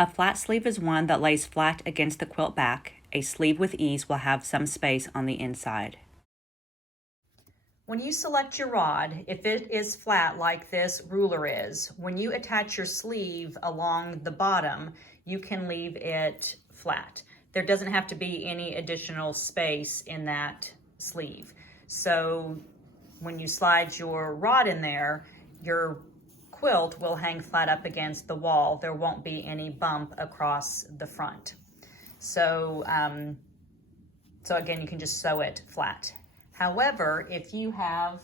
A flat sleeve is one that lays flat against the quilt back. A sleeve with ease will have some space on the inside. When you select your rod, if it is flat like this ruler is, when you attach your sleeve along the bottom, you can leave it flat. There doesn't have to be any additional space in that sleeve. So when you slide your rod in there, your quilt will hang flat up against the wall. There won't be any bump across the front. So again, you can just sew it flat. However, if you have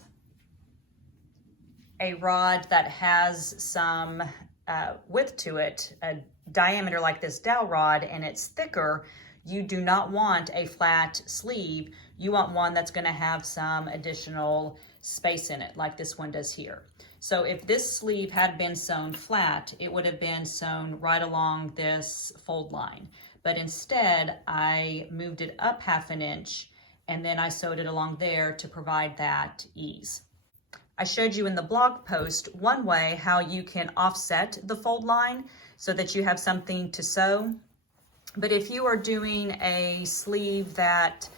a rod that has some width to it, a diameter like this dowel rod, and it's thicker, you do not want a flat sleeve. You want one that's going to have some additional space in it, like this one does here. So if this sleeve had been sewn flat, it would have been sewn right along this fold line. But instead, I moved it up 1/2 inch, and then I sewed it along there to provide that ease. I showed you in the blog post one way how you can offset the fold line so that you have something to sew. But if you are doing a sleeve that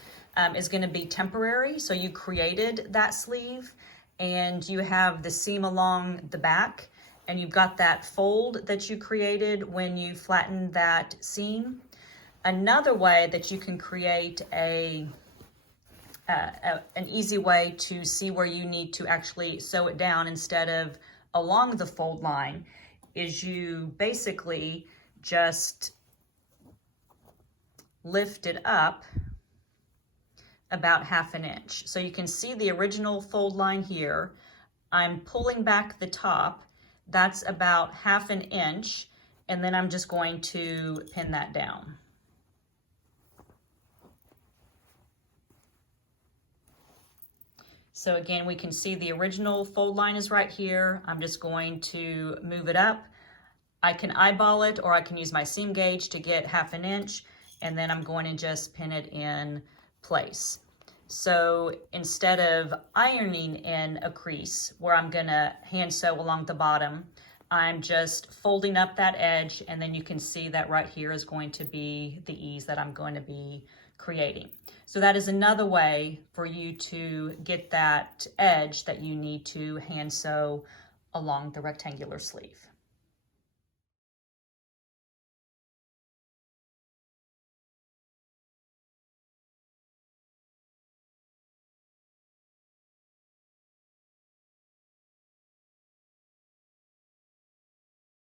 is going to be temporary, so you created that sleeve and you have the seam along the back and you've got that fold that you created when you flattened that seam, another way that you can create an easy way to see where you need to actually sew it down instead of along the fold line is you basically just lift it up about 1/2 inch. So you can see the original fold line here. I'm pulling back the top. That's about 1/2 inch, and then I'm just going to pin that down. So again, we can see the original fold line is right here. I'm just going to move it up. I can eyeball it, or I can use my seam gauge to get 1/2 inch, and then I'm going to just pin it in place. So instead of ironing in a crease where I'm gonna hand sew along the bottom, I'm just folding up that edge, and then you can see that right here is going to be the ease that I'm going to be creating. So that is another way for you to get that edge that you need to hand sew along the rectangular sleeve.